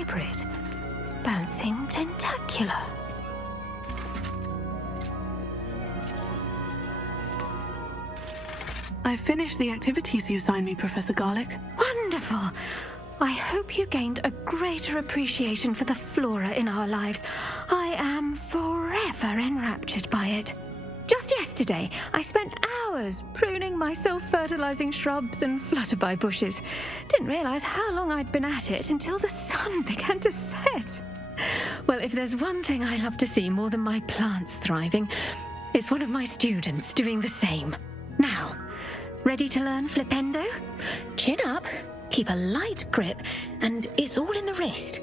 hybrid. Bouncing tentacular. I finished the activities you assigned me, Professor Garlick. Wonderful! I hope you gained a greater appreciation for the flora in our lives. I am forever enraptured by it. Just yesterday, I spent hours pruning my self-fertilizing shrubs and flutterby bushes. Didn't realize how long I'd been at it until the sun began to set. Well, if there's one thing I love to see more than my plants thriving, it's one of my students doing the same. Now, ready to learn Flipendo? Chin up, keep a light grip, and it's all in the wrist.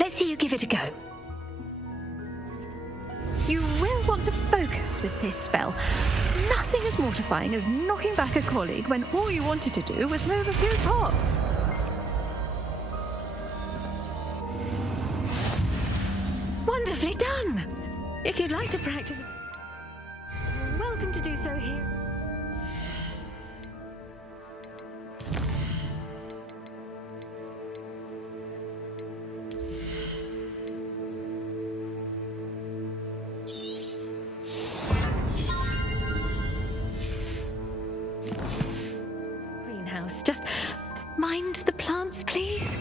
Let's see you give it a go. You will want to focus with this spell. Nothing as mortifying as knocking back a colleague when all you wanted to do was move a few pots. Wonderfully done! If you'd like to practice, you're welcome to do so here. Greenhouse, just mind the plants, please.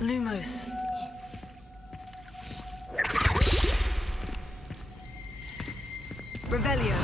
Lumos. Revelio.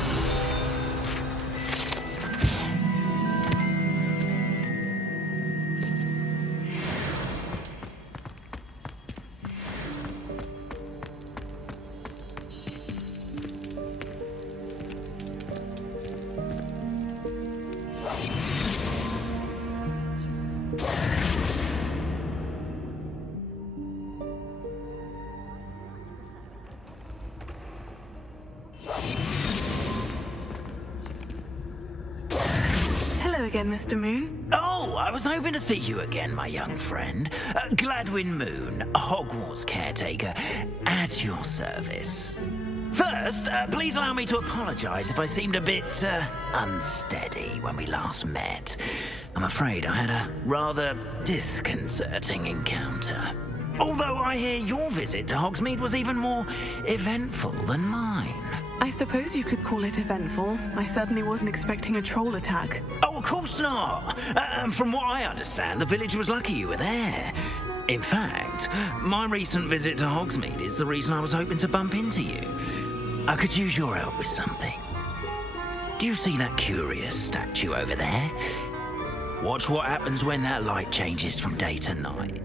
Hello again, Mr. Moon. Oh, I was hoping to see you again, my young friend. Gladwin Moon, Hogwarts caretaker, at your service. First, please allow me to apologise if I seemed a bit unsteady when we last met. I'm afraid I had a rather disconcerting encounter. Although I hear your visit to Hogsmeade was even more eventful than mine. I suppose you could call it eventful. I certainly wasn't expecting a troll attack. Oh, of course not. From what I understand, the village was lucky you were there. In fact, my recent visit to Hogsmeade is the reason I was hoping to bump into you. I could use your help with something. Do you see that curious statue over there? Watch what happens when that light changes from day to night.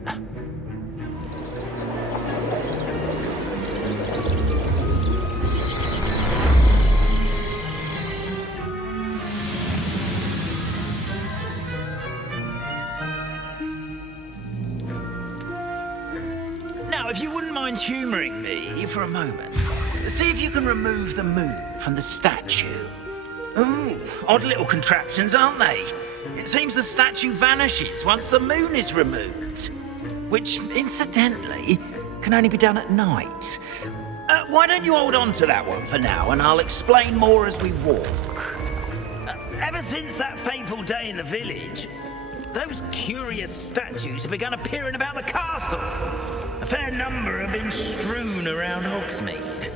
Now, if you wouldn't mind humouring me for a moment, see if you can remove the moon from the statue. Ooh, odd little contraptions, aren't they? It seems the statue vanishes once the moon is removed, which, incidentally, can only be done at night. Why don't you hold on to that one for now, and I'll explain more as we walk. Ever since that fateful day in the village, those curious statues have begun appearing about the castle. A fair number have been strewn around Hogsmeade.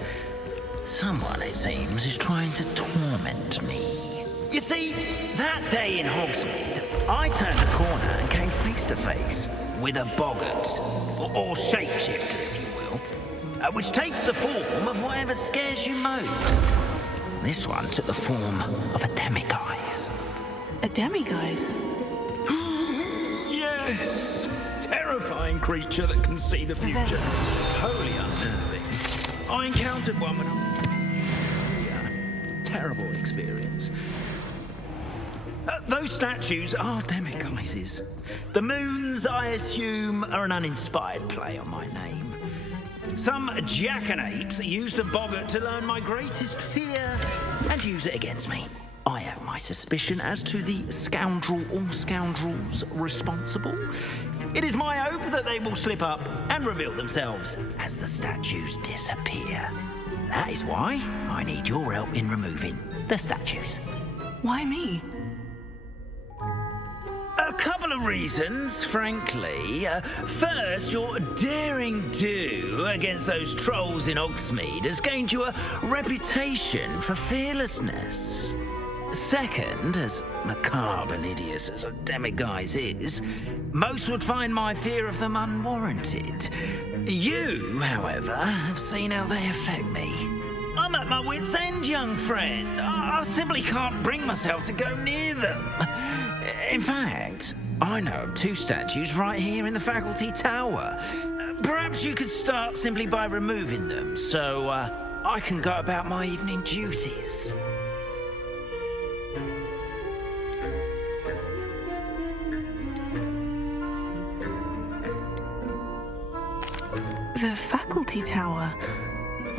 Someone, it seems, is trying to torment me. You see, that day in Hogsmeade, I turned a corner and came face to face with a boggart, or shapeshifter, if you will, which takes the form of whatever scares you most. This one took the form of a demiguise. A demiguise? Yes! Terrifying creature that can see the future. Wholly unnerving. I encountered one when terrible experience. Those statues are demiguises. The moons, I assume, are an uninspired play on my name. Some jackanapes used a boggart to learn my greatest fear and use it against me. I have my suspicion as to the scoundrel or scoundrels responsible. It is my hope that they will slip up and reveal themselves as the statues disappear. That is why I need your help in removing the statues. Why me? A couple of reasons, frankly. First, your daring do against those trolls in Hogsmeade has gained you a reputation for fearlessness. Second, as macabre and hideous as a demiguise is, most would find my fear of them unwarranted. You, however, have seen how they affect me. I'm at my wit's end, young friend. I simply can't bring myself to go near them. In fact, I know of two statues right here in the faculty tower. Perhaps you could start simply by removing them, so I can go about my evening duties. The faculty tower.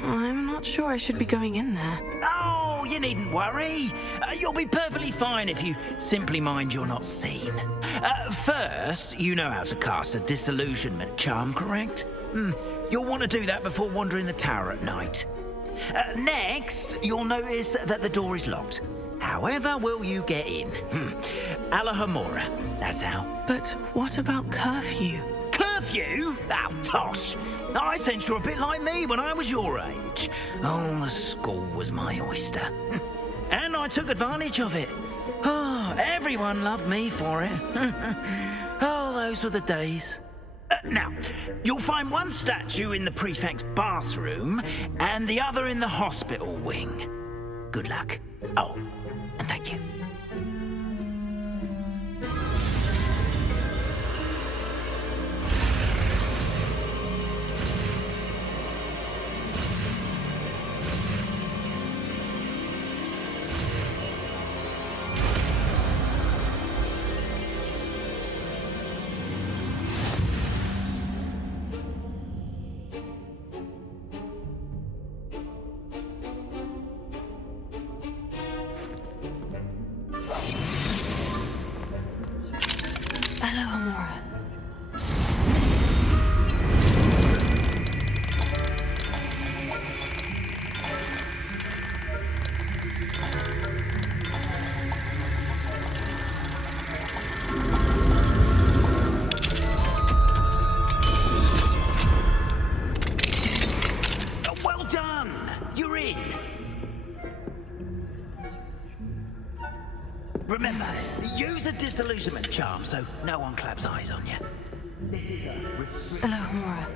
I'm not sure I should be going in there. Oh, you needn't worry. You'll be perfectly fine if you simply mind you're not seen. First, you know how to cast a disillusionment charm, correct? You'll want to do that before wandering the tower at night. Next, you'll notice that the door is locked. However will you get in? Alahomora, that's how. But what about curfew? Curfew? Oh, tosh. I sense you're a bit like me when I was your age. Oh, the school was my oyster. And I took advantage of it. Oh, everyone loved me for it. Oh, those were the days. Now, you'll find one statue in the prefect's bathroom and the other in the hospital wing. Good luck. Oh, and thank you. Hello, Amora. Well done! You're in. Remember, use a disillusionment charm so no one claps eyes on you. Hello, Amora.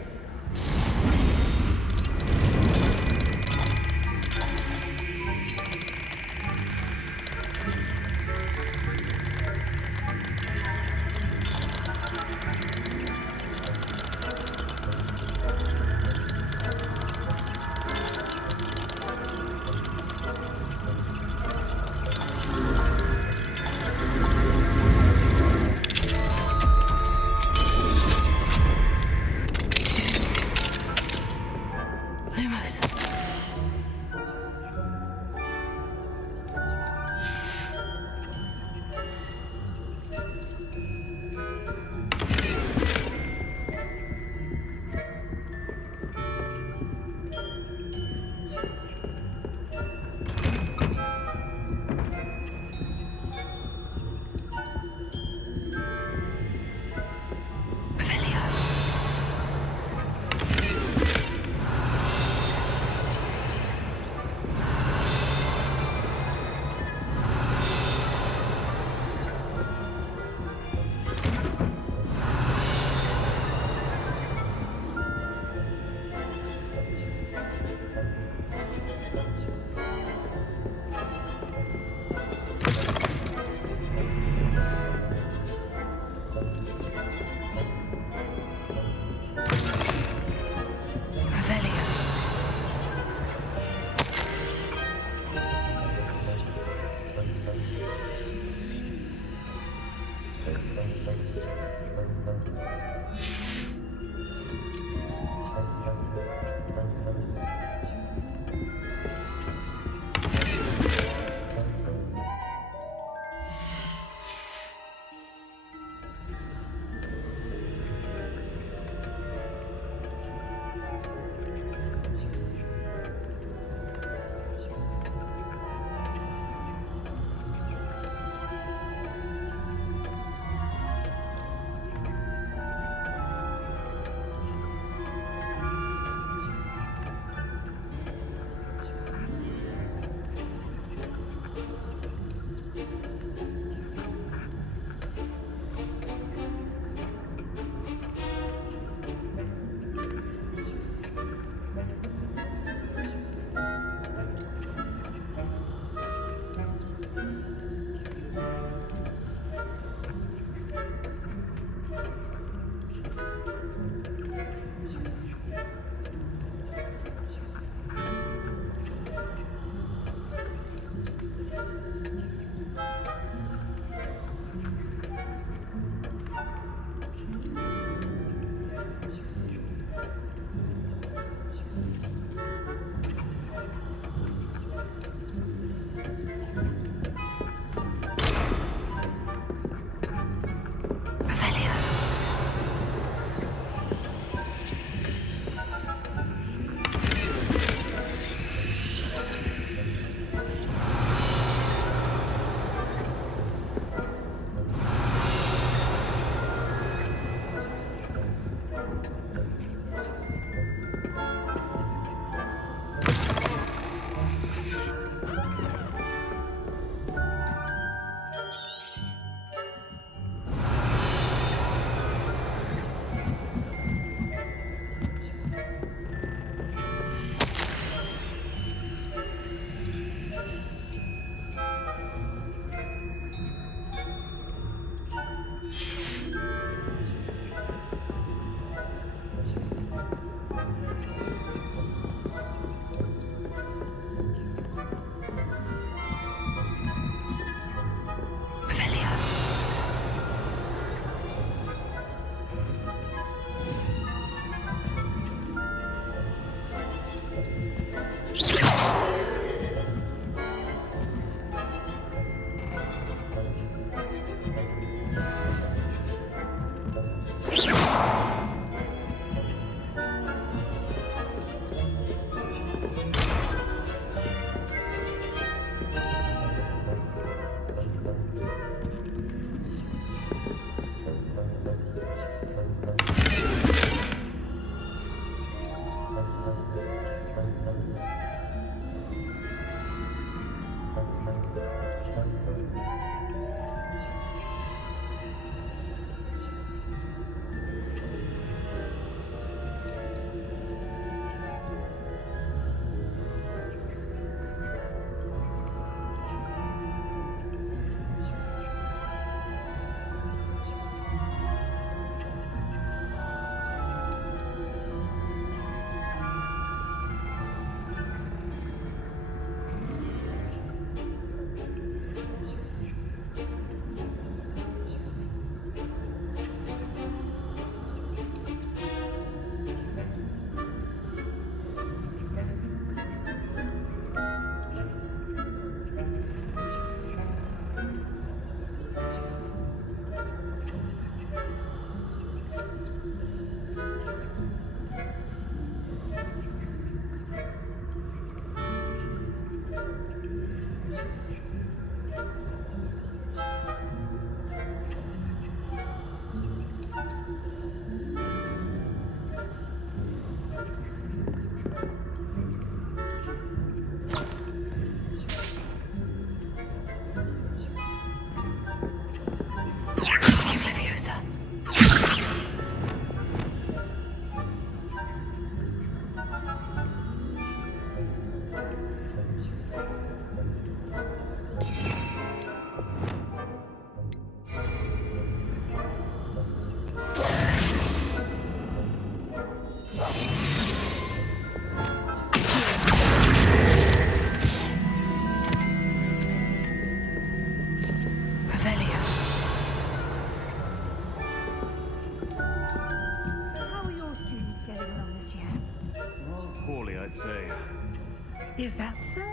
Is that so?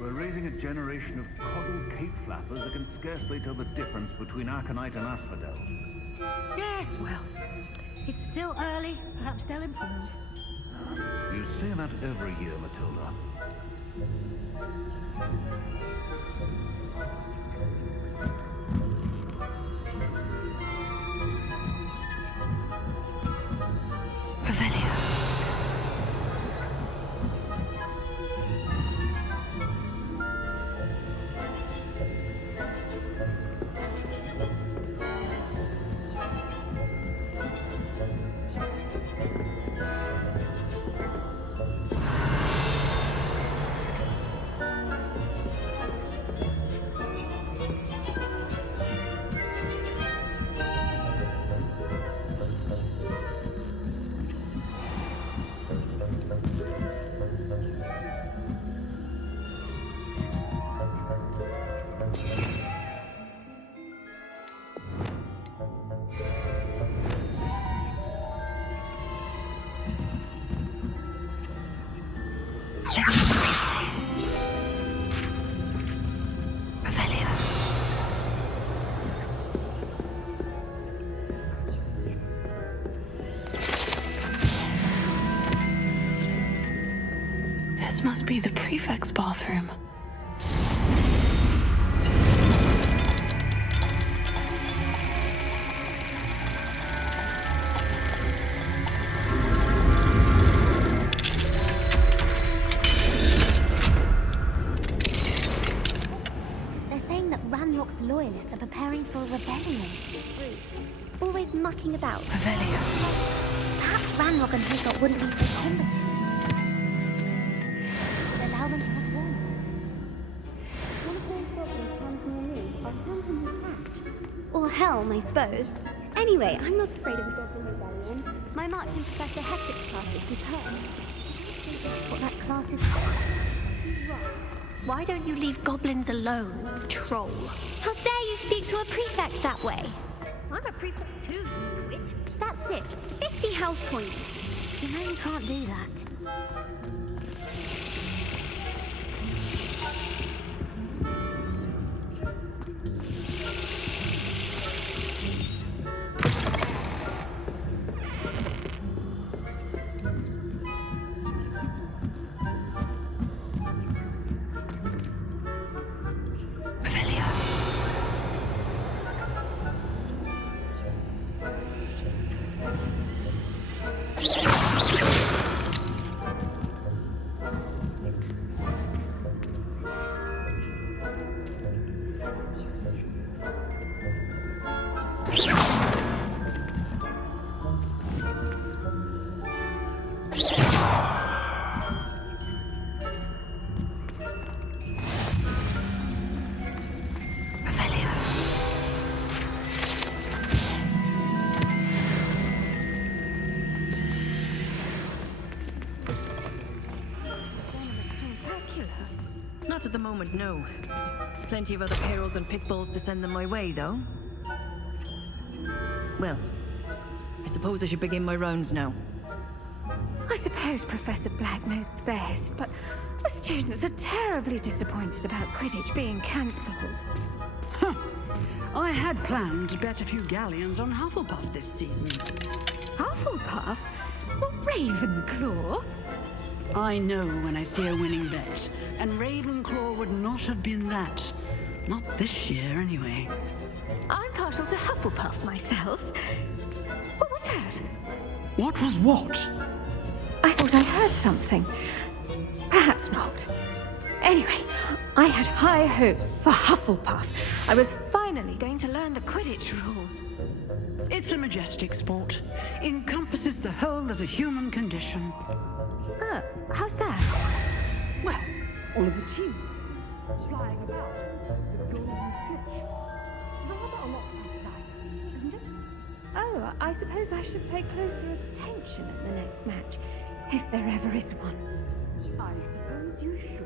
We're raising a generation of coddled cape flappers that can scarcely tell the difference between aconite and asphodel. Yes, well, it's still early. Perhaps they'll improve. You say that every year, Matilda. This must be the prefect's bathroom. They're saying that Ranrock's loyalists are preparing for a rebellion. Always mucking about. Revelio. Perhaps Ranrock and Hilltop wouldn't be so combative. Allow them to have war. One of those goblins chanting a move or chanting his hat. Or helm, I suppose. Anyway, I'm not afraid of a goblin rebellion. My marching professor Hectic's class is superb. What that class is... Why don't you leave goblins alone, troll? How dare you speak to a prefect that way? I'm a prefect too, you wit. That's it. 50 house points. You know you can't do that. Not at the moment, no. Plenty of other perils and pitfalls to send them my way, though. Well, I suppose I should begin my rounds now. I suppose Professor Black knows best, but the students are terribly disappointed about Quidditch being cancelled. Huh. I had planned to bet a few galleons on Hufflepuff this season. Hufflepuff? Well, Ravenclaw? I know when I see a winning bet, and Ravenclaw would not have been that. Not this year, anyway. I'm partial to Hufflepuff myself. What was that? What was what? I thought I heard something. Perhaps not. Anyway, I had high hopes for Hufflepuff. I was finally going to learn the Quidditch rules. It's a majestic sport. Encompasses the whole of the human condition. Oh, how's that? Well, all of the teams flying about with golden stitch. Rather a lot outside, isn't it? Oh, I suppose I should pay closer attention at the next match, if there ever is one. I suppose you should.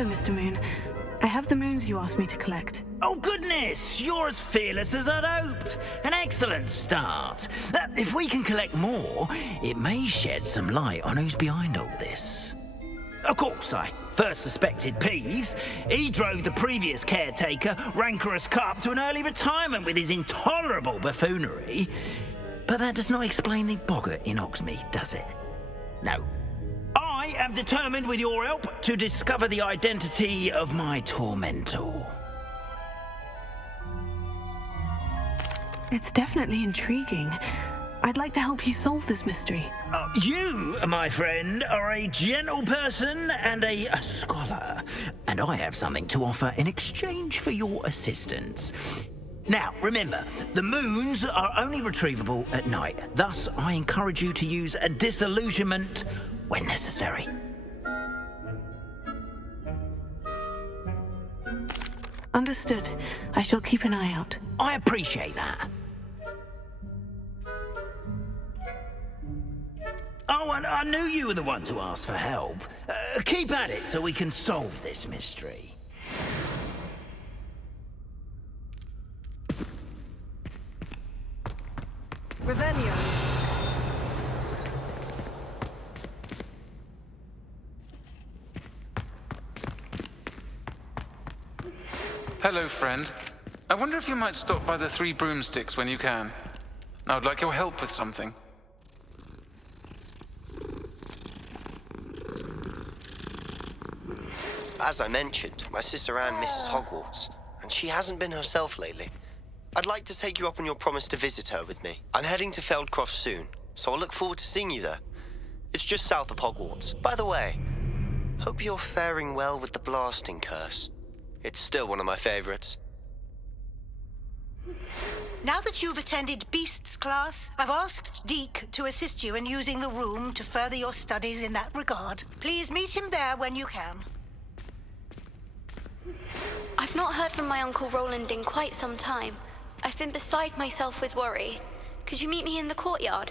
Hello, Mr. Moon. I have the moons you asked me to collect. Oh, goodness! You're as fearless as I'd hoped. An excellent start. If we can collect more, it may shed some light on who's behind all this. Of course, I first suspected Peeves. He drove the previous caretaker, Rancorous Carp, to an early retirement with his intolerable buffoonery. But that does not explain the boggart in Hogsmeade, does it? No. I am determined, with your help, to discover the identity of my tormentor. It's definitely intriguing. I'd like to help you solve this mystery. You, my friend, are a gentle person and a scholar, and I have something to offer in exchange for your assistance. Now, remember, the moons are only retrievable at night. Thus, I encourage you to use a disillusionment when necessary. Understood. I shall keep an eye out. I appreciate that. Oh, and I knew you were the one to ask for help. Keep at it so we can solve this mystery. Revelio. Hello, friend. I wonder if you might stop by the Three Broomsticks when you can. I would like your help with something. As I mentioned, my sister Anne misses Hogwarts, and she hasn't been herself lately. I'd like to take you up on your promise to visit her with me. I'm heading to Feldcroft soon, so I'll look forward to seeing you there. It's just south of Hogwarts. By the way, hope you're faring well with the blasting curse. It's still one of my favorites. Now that you've attended Beasts class, I've asked Deke to assist you in using the room to further your studies in that regard. Please meet him there when you can. I've not heard from my Uncle Roland in quite some time. I've been beside myself with worry. Could you meet me in the courtyard?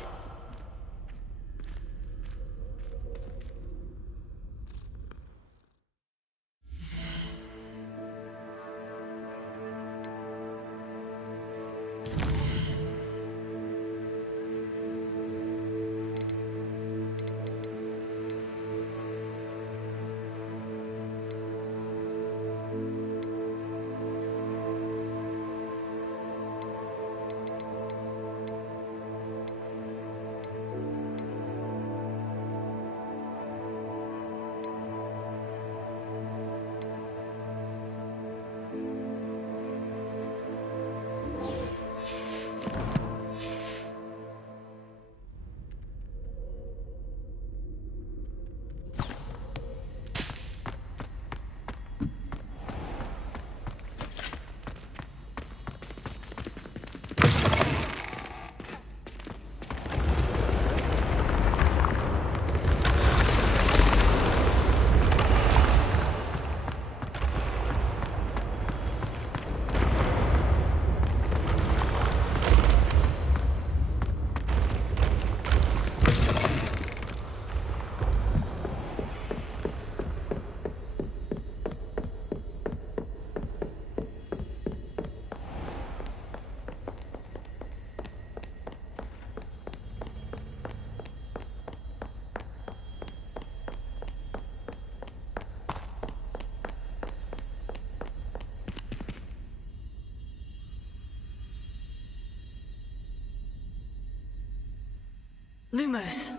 Lumos.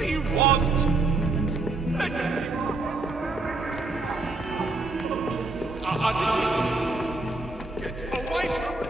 do you want? Get away from me!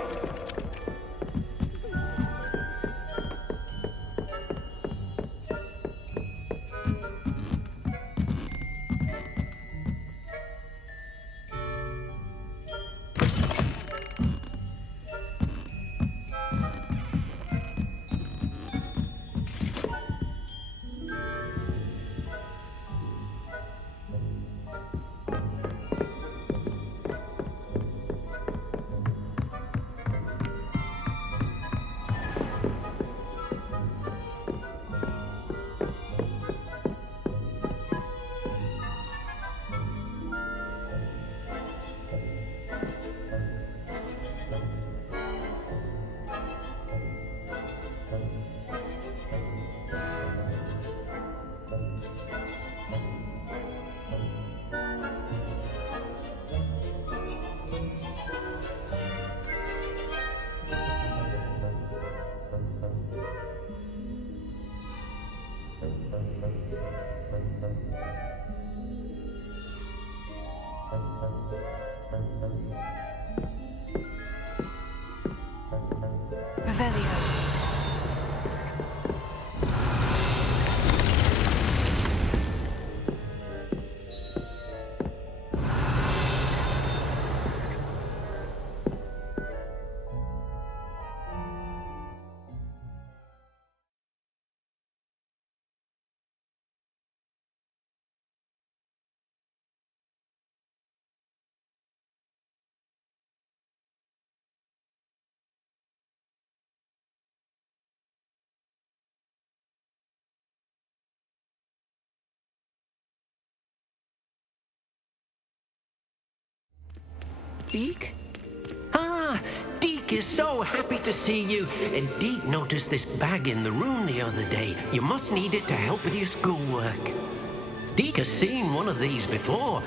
Revelio. Deke? Ah, Deke is so happy to see you. Deke noticed this bag in the room the other day. You must need it to help with your schoolwork. Deke has seen one of these before.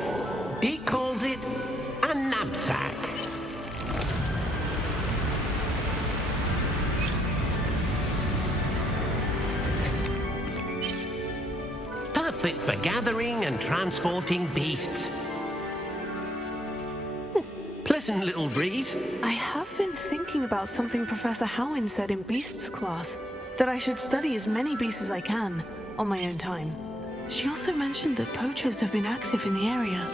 Deke calls it a knapsack. Perfect for gathering and transporting beasts. Pleasant little breeze. I have been thinking about something Professor Howin said in Beasts class, that I should study as many beasts as I can, on my own time. She also mentioned that poachers have been active in the area,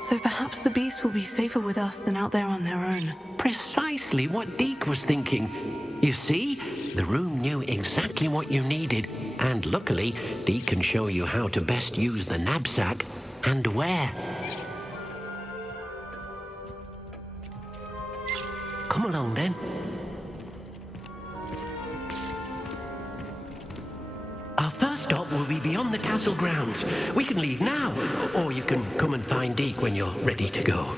so perhaps the beasts will be safer with us than out there on their own. Precisely what Deke was thinking. You see, the room knew exactly what you needed, and luckily, Deke can show you how to best use the knapsack and where. Come along, then. Our first stop will be beyond the castle grounds. We can leave now, or you can come and find Deke when you're ready to go.